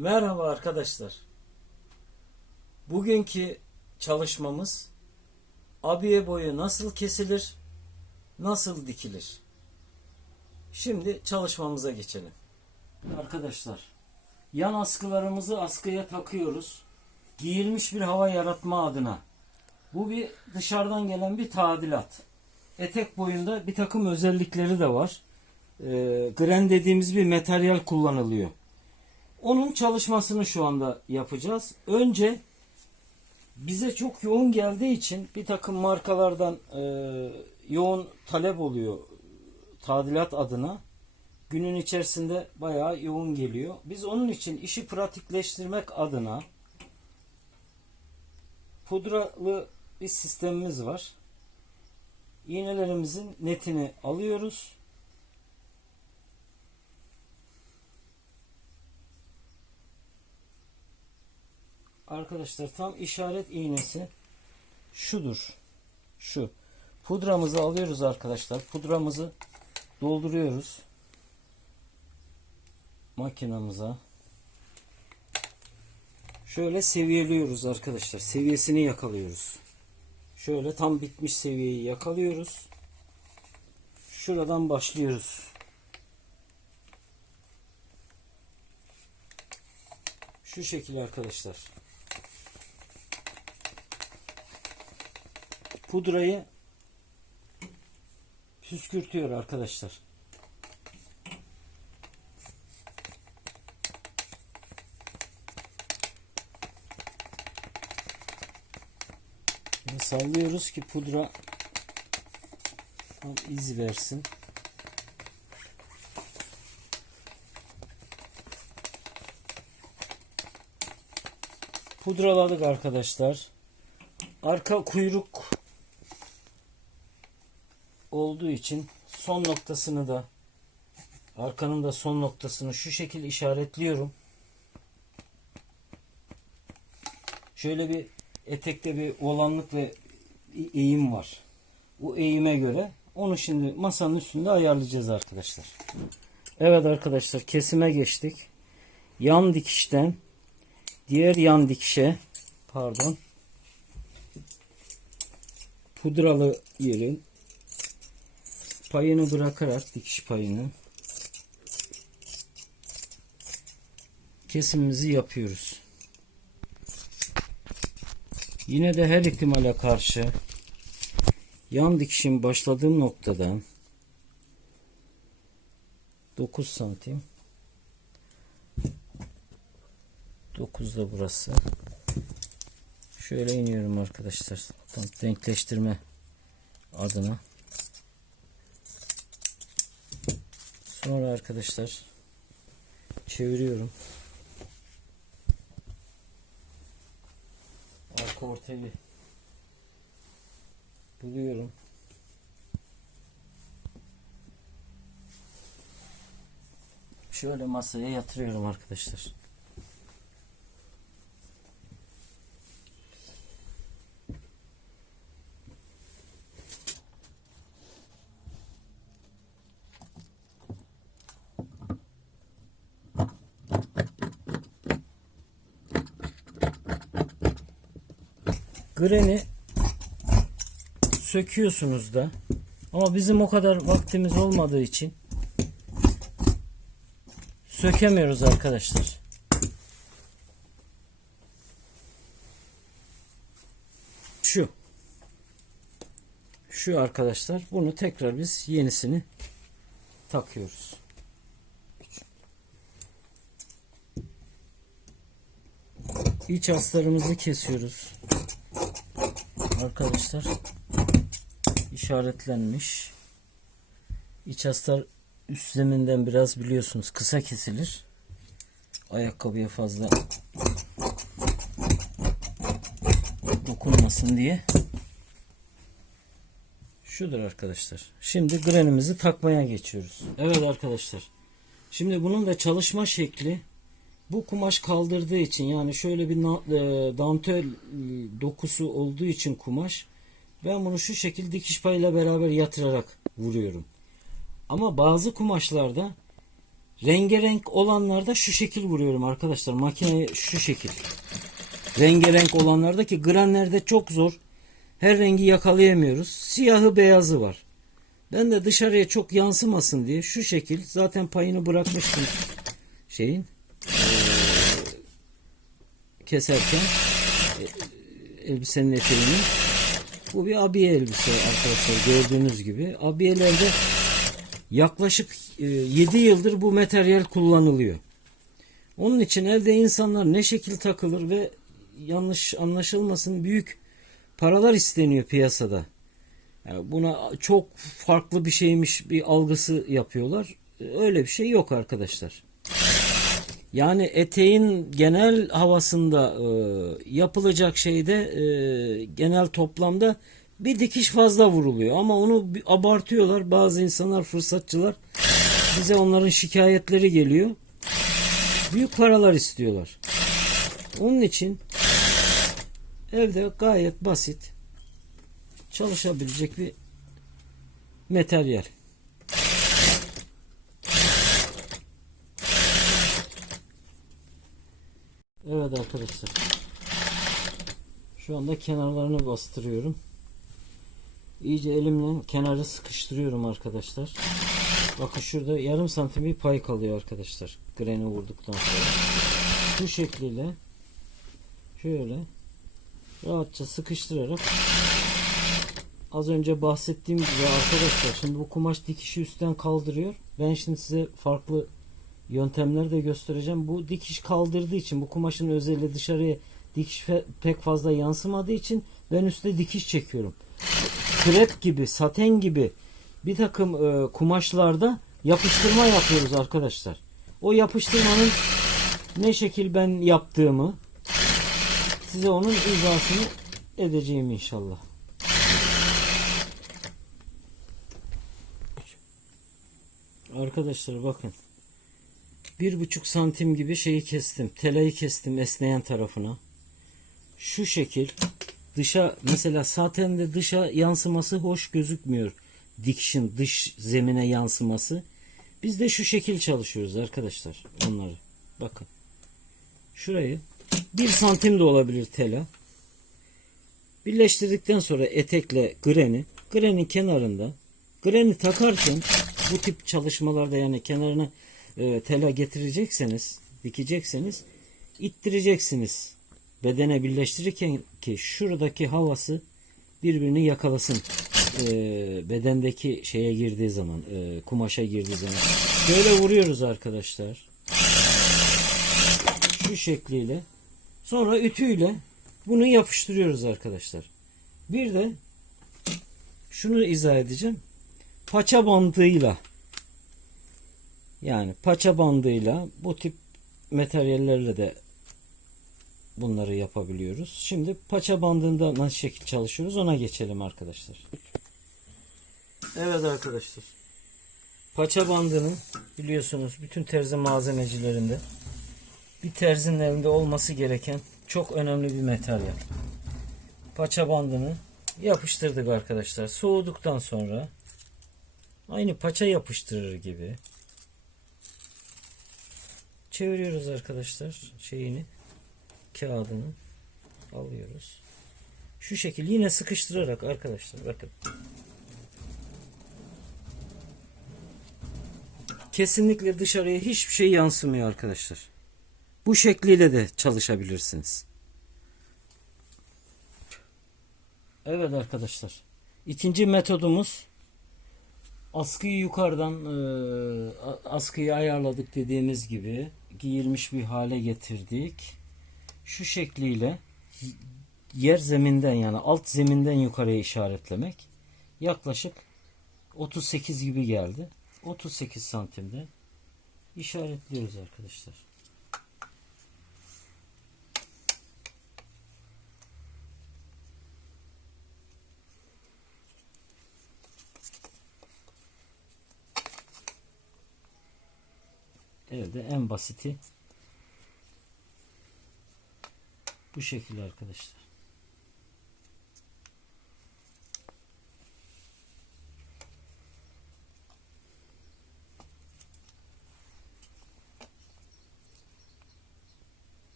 Merhaba arkadaşlar. Bugünkü çalışmamız abiye boyu nasıl kesilir, nasıl dikilir? Şimdi çalışmamıza geçelim. Arkadaşlar, yan askılarımızı askıya takıyoruz. Giyilmiş bir hava yaratma adına. Bu bir dışarıdan gelen bir tadilat. Etek boyunda bir takım özellikleri de var. Ee, gren dediğimiz bir materyal kullanılıyor. Onun çalışmasını şu anda yapacağız. Önce bize çok yoğun geldiği için bir takım markalardan e, yoğun talep oluyor tadilat adına. Günün içerisinde bayağı yoğun geliyor. Biz onun için işi pratikleştirmek adına pudralı bir sistemimiz var. İğnelerimizin netini alıyoruz. Arkadaşlar tam işaret iğnesi şudur. Şu. Pudramızı alıyoruz arkadaşlar. Pudramızı dolduruyoruz. Makinamıza. Şöyle seviyeliyoruz arkadaşlar. Seviyesini yakalıyoruz. Şöyle tam bitmiş seviyeyi yakalıyoruz. Şuradan başlıyoruz. Şu şekil arkadaşlar. Pudrayı püskürtüyor arkadaşlar. Sallıyoruz ki pudra iz versin. Pudraladık arkadaşlar. Arka kuyruk olduğu için son noktasını da arkanın da son noktasını şu şekil işaretliyorum. Şöyle bir etekte bir olanlık ve eğim var. Bu eğime göre onu şimdi masanın üstünde ayarlayacağız arkadaşlar. Evet arkadaşlar kesime geçtik. Yan dikişten diğer yan dikişe pardon pudralı yerin payını bırakarak dikiş payını kesimimizi yapıyoruz. Yine de her ihtimale karşı yan dikişin başladığım noktadan 9 santim 9 da burası. Şöyle iniyorum arkadaşlar. Denkleştirme adına. Sonra arkadaşlar çeviriyorum. Arka ortayı buluyorum. Şöyle masaya yatırıyorum arkadaşlar. Greni söküyorsunuz da ama bizim o kadar vaktimiz olmadığı için sökemiyoruz arkadaşlar. Şu. Şu arkadaşlar. Bunu tekrar biz yenisini takıyoruz. İç astarımızı kesiyoruz. Arkadaşlar işaretlenmiş. İç astar üst zeminden biraz biliyorsunuz kısa kesilir. Ayakkabıya fazla dokunmasın diye. Şudur arkadaşlar. Şimdi grenimizi takmaya geçiyoruz. Evet arkadaşlar. Şimdi bunun da çalışma şekli bu kumaş kaldırdığı için yani şöyle bir e, dantel dokusu olduğu için kumaş ben bunu şu şekilde dikiş payıyla beraber yatırarak vuruyorum. Ama bazı kumaşlarda Rengarenk olanlarda şu şekil vuruyorum arkadaşlar. Makineye şu şekil. Rengarenk olanlarda ki granlerde çok zor. Her rengi yakalayamıyoruz. Siyahı beyazı var. Ben de dışarıya çok yansımasın diye şu şekil zaten payını bırakmıştım şeyin eee, keserken e, elbisenin eteğini. Bu bir abiye elbise arkadaşlar gördüğünüz gibi. Abiyelerde yaklaşık 7 yıldır bu materyal kullanılıyor. Onun için evde insanlar ne şekil takılır ve yanlış anlaşılmasın büyük paralar isteniyor piyasada. Yani buna çok farklı bir şeymiş bir algısı yapıyorlar. Öyle bir şey yok arkadaşlar. Yani eteğin genel havasında e, yapılacak şeyde e, genel toplamda bir dikiş fazla vuruluyor ama onu abartıyorlar. Bazı insanlar fırsatçılar bize onların şikayetleri geliyor. Büyük paralar istiyorlar. Onun için evde gayet basit çalışabilecek bir materyal. Evet arkadaşlar. Şu anda kenarlarını bastırıyorum. İyice elimle kenarı sıkıştırıyorum arkadaşlar. Bakın şurada yarım santim bir pay kalıyor arkadaşlar. Grene vurduktan sonra. Bu şekliyle şöyle rahatça sıkıştırarak az önce bahsettiğim gibi arkadaşlar şimdi bu kumaş dikişi üstten kaldırıyor. Ben şimdi size farklı yöntemleri de göstereceğim. Bu dikiş kaldırdığı için bu kumaşın özelliği dışarıya dikiş pek fazla yansımadığı için ben üstte dikiş çekiyorum. Krep gibi, saten gibi bir takım e, kumaşlarda yapıştırma yapıyoruz arkadaşlar. O yapıştırmanın ne şekil ben yaptığımı size onun izahını edeceğim inşallah. Arkadaşlar bakın. Bir buçuk santim gibi şeyi kestim. Telayı kestim esneyen tarafına. Şu şekil dışa mesela satende dışa yansıması hoş gözükmüyor. Dikişin dış zemine yansıması. Biz de şu şekil çalışıyoruz arkadaşlar onları. Bakın. Şurayı bir santim de olabilir tela. Birleştirdikten sonra etekle greni, grenin kenarında greni takarken bu tip çalışmalarda yani kenarına e, tela getirecekseniz, dikecekseniz ittireceksiniz. Bedene birleştirirken ki şuradaki havası birbirini yakalasın. E, bedendeki şeye girdiği zaman, e, kumaşa girdiği zaman. Böyle vuruyoruz arkadaşlar. Şu şekliyle. Sonra ütüyle bunu yapıştırıyoruz arkadaşlar. Bir de şunu izah edeceğim. Paça bandıyla yani paça bandıyla bu tip materyallerle de bunları yapabiliyoruz. Şimdi paça bandında nasıl şekil çalışıyoruz ona geçelim arkadaşlar. Evet arkadaşlar. Paça bandının biliyorsunuz bütün terzi malzemecilerinde bir terzinin elinde olması gereken çok önemli bir materyal. Paça bandını yapıştırdık arkadaşlar. Soğuduktan sonra aynı paça yapıştırır gibi çeviriyoruz arkadaşlar şeyini kağıdını alıyoruz. Şu şekil yine sıkıştırarak arkadaşlar bakın. Kesinlikle dışarıya hiçbir şey yansımıyor arkadaşlar. Bu şekliyle de çalışabilirsiniz. Evet arkadaşlar. İkinci metodumuz askıyı yukarıdan e, askıyı ayarladık dediğimiz gibi giyilmiş bir hale getirdik. Şu şekliyle yer zeminden yani alt zeminden yukarıya işaretlemek yaklaşık 38 gibi geldi. 38 santimde işaretliyoruz arkadaşlar. Evde en basiti bu şekilde arkadaşlar.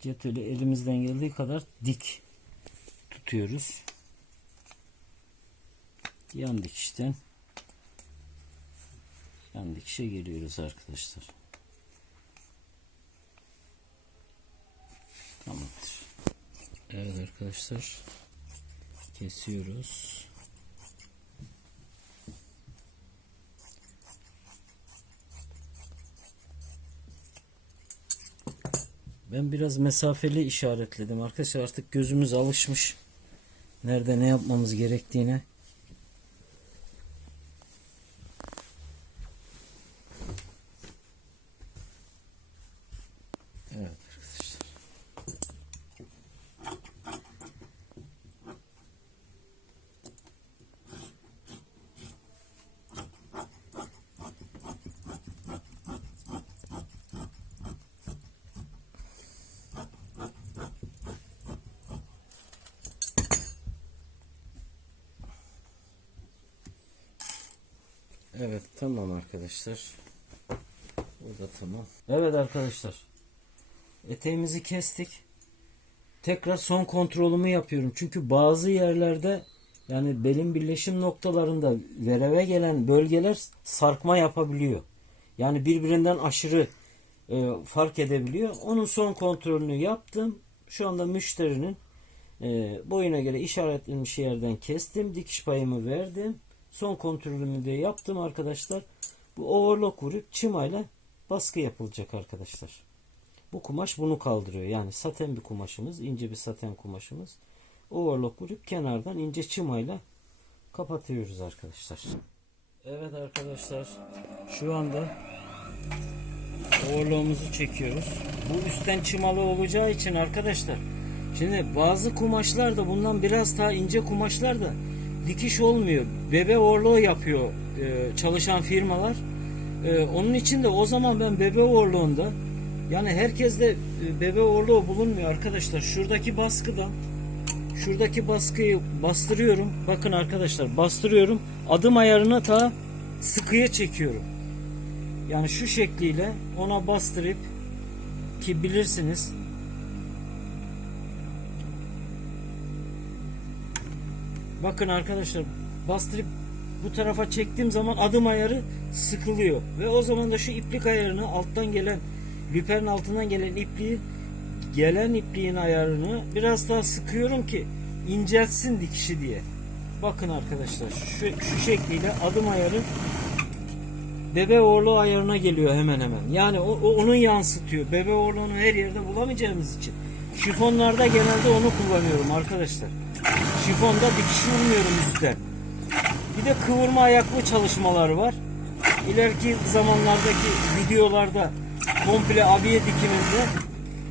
Cetvel'i elimizden geldiği kadar dik tutuyoruz. Yan dikişten yan dikişe geliyoruz arkadaşlar. Tamamdır. Evet arkadaşlar kesiyoruz. Ben biraz mesafeli işaretledim arkadaşlar artık gözümüz alışmış. Nerede ne yapmamız gerektiğine. Evet tamam arkadaşlar. Bu da tamam. Evet arkadaşlar. Eteğimizi kestik. Tekrar son kontrolümü yapıyorum. Çünkü bazı yerlerde yani belin birleşim noktalarında vereve gelen bölgeler sarkma yapabiliyor. Yani birbirinden aşırı e, fark edebiliyor. Onun son kontrolünü yaptım. Şu anda müşterinin e, boyuna göre işaretlenmiş yerden kestim. Dikiş payımı verdim. Son kontrolümü de yaptım arkadaşlar. Bu overlock vurup çımayla baskı yapılacak arkadaşlar. Bu kumaş bunu kaldırıyor. Yani saten bir kumaşımız, ince bir saten kumaşımız. Overlock vurup kenardan ince çımayla kapatıyoruz arkadaşlar. Evet arkadaşlar şu anda overlock'umuzu çekiyoruz. Bu üstten çımalı olacağı için arkadaşlar şimdi bazı kumaşlar da bundan biraz daha ince kumaşlar da dikiş olmuyor. Bebe overlock yapıyor e, çalışan firmalar. E, onun için de o zaman ben bebe overlock'unda yani herkeste e, bebe overlock bulunmuyor arkadaşlar. Şuradaki baskıdan şuradaki baskıyı bastırıyorum. Bakın arkadaşlar bastırıyorum. Adım ayarını ta sıkıya çekiyorum. Yani şu şekliyle ona bastırıp ki bilirsiniz Bakın arkadaşlar bastırıp bu tarafa çektiğim zaman adım ayarı sıkılıyor. Ve o zaman da şu iplik ayarını alttan gelen lüperin altından gelen ipliği gelen ipliğin ayarını biraz daha sıkıyorum ki inceltsin dikişi diye. Bakın arkadaşlar şu, şu şekliyle adım ayarı bebe oğlu ayarına geliyor hemen hemen. Yani o, o- onu yansıtıyor. Bebe oğlunu her yerde bulamayacağımız için. Şifonlarda genelde onu kullanıyorum arkadaşlar. Şifonda dikiş vurmuyorum üstten. Bir de kıvırma ayaklı çalışmaları var. İleriki zamanlardaki videolarda komple abiye dikiminde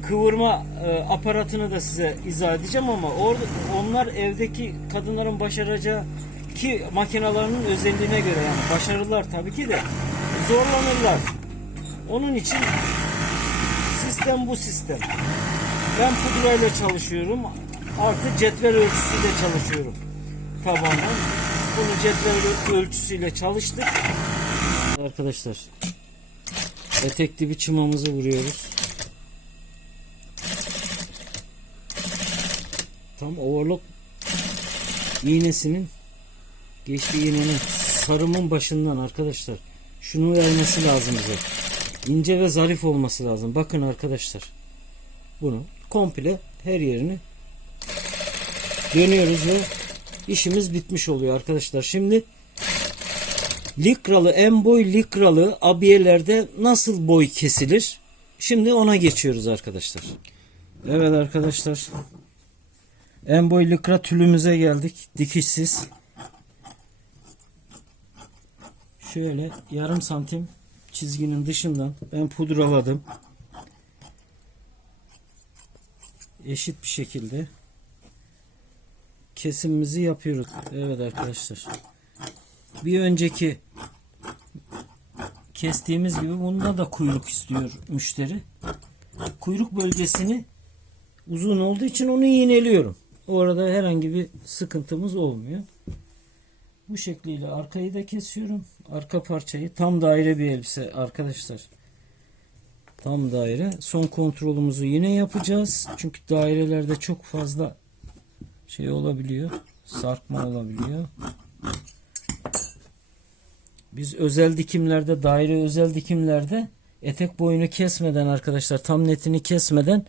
kıvırma e, aparatını da size izah edeceğim ama orada onlar evdeki kadınların başaracağı ki makinalarının özelliğine göre yani başarırlar tabii ki de zorlanırlar. Onun için sistem bu sistem. Ben pudrayla çalışıyorum. Artı cetvel ölçüsüyle çalışıyorum. Tabandan. Bunu cetvel ölçüsüyle çalıştık. Arkadaşlar etek dibi çımamızı vuruyoruz. Tam overlock iğnesinin geçtiği iğnenin sarımın başından arkadaşlar. Şunu vermesi lazım bize. İnce ve zarif olması lazım. Bakın arkadaşlar. Bunu komple her yerini dönüyoruz ve işimiz bitmiş oluyor arkadaşlar. Şimdi likralı en boy likralı abiyelerde nasıl boy kesilir? Şimdi ona geçiyoruz arkadaşlar. Evet arkadaşlar. En boy likra tülümüze geldik. Dikişsiz. Şöyle yarım santim çizginin dışından ben pudraladım. Eşit bir şekilde kesimimizi yapıyoruz. Evet arkadaşlar. Bir önceki kestiğimiz gibi bunda da kuyruk istiyor müşteri. Kuyruk bölgesini uzun olduğu için onu iğneliyorum. Orada herhangi bir sıkıntımız olmuyor. Bu şekliyle arkayı da kesiyorum. Arka parçayı tam daire bir elbise arkadaşlar. Tam daire. Son kontrolümüzü yine yapacağız. Çünkü dairelerde çok fazla şey olabiliyor. Sarkma olabiliyor. Biz özel dikimlerde, daire özel dikimlerde etek boyunu kesmeden arkadaşlar tam netini kesmeden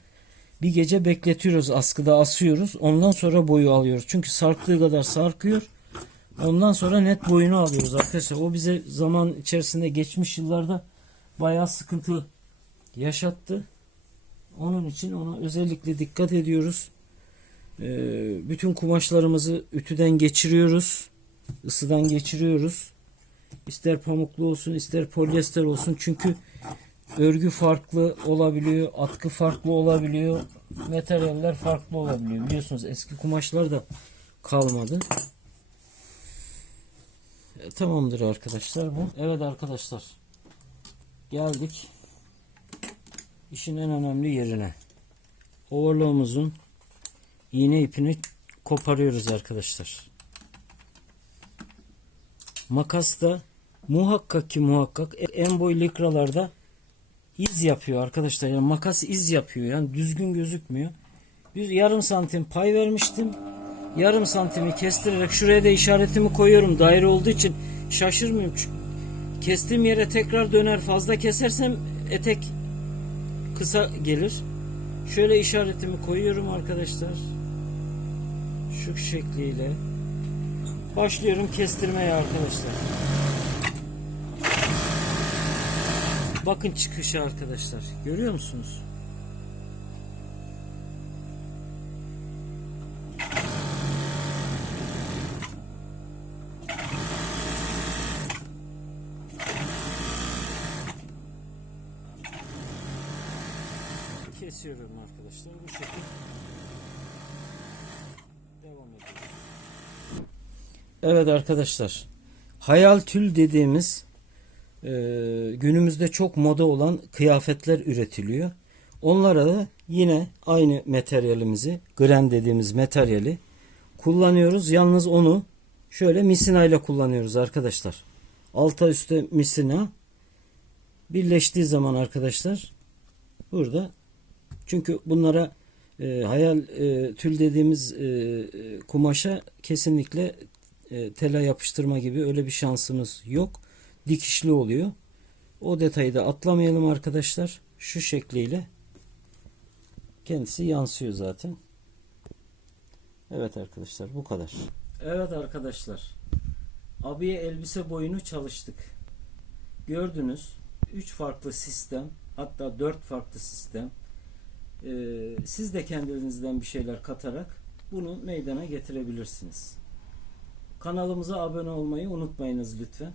bir gece bekletiyoruz. Askıda asıyoruz. Ondan sonra boyu alıyoruz. Çünkü sarktığı kadar sarkıyor. Ondan sonra net boyunu alıyoruz arkadaşlar. O bize zaman içerisinde geçmiş yıllarda bayağı sıkıntı yaşattı. Onun için ona özellikle dikkat ediyoruz. Ee, bütün kumaşlarımızı ütüden geçiriyoruz. ısıdan geçiriyoruz. İster pamuklu olsun ister polyester olsun. Çünkü örgü farklı olabiliyor. Atkı farklı olabiliyor. Materyaller farklı olabiliyor. Biliyorsunuz eski kumaşlar da kalmadı. E, tamamdır arkadaşlar bu. Evet arkadaşlar. Geldik. işin en önemli yerine. Overlock'umuzun iğne ipini koparıyoruz arkadaşlar. Makas da muhakkak ki muhakkak en boy likralarda iz yapıyor arkadaşlar. Yani makas iz yapıyor. Yani düzgün gözükmüyor. Yüz yarım santim pay vermiştim. Yarım santimi kestirerek şuraya da işaretimi koyuyorum. Daire olduğu için şaşırmıyorum. Çünkü kestiğim yere tekrar döner. Fazla kesersem etek kısa gelir. Şöyle işaretimi koyuyorum arkadaşlar. Şu şekliyle. Başlıyorum kestirmeye arkadaşlar. Bakın çıkışı arkadaşlar. Görüyor musunuz? Kesiyorum arkadaşlar. Bu şekilde devam ediyoruz. Evet arkadaşlar. Hayal tül dediğimiz e, günümüzde çok moda olan kıyafetler üretiliyor. Onlara da yine aynı materyalimizi, gren dediğimiz materyali kullanıyoruz. Yalnız onu şöyle misina ile kullanıyoruz arkadaşlar. Alta üstte misina birleştiği zaman arkadaşlar burada çünkü bunlara e, hayal e, tül dediğimiz e, e, kumaşa kesinlikle e, tela yapıştırma gibi öyle bir şansımız yok. Dikişli oluyor. O detayı da atlamayalım arkadaşlar. Şu şekliyle kendisi yansıyor zaten. Evet arkadaşlar bu kadar. Evet arkadaşlar. Abiye elbise boyunu çalıştık. Gördünüz. 3 farklı sistem hatta 4 farklı sistem. Ee, siz de kendinizden bir şeyler katarak bunu meydana getirebilirsiniz. Kanalımıza abone olmayı unutmayınız lütfen.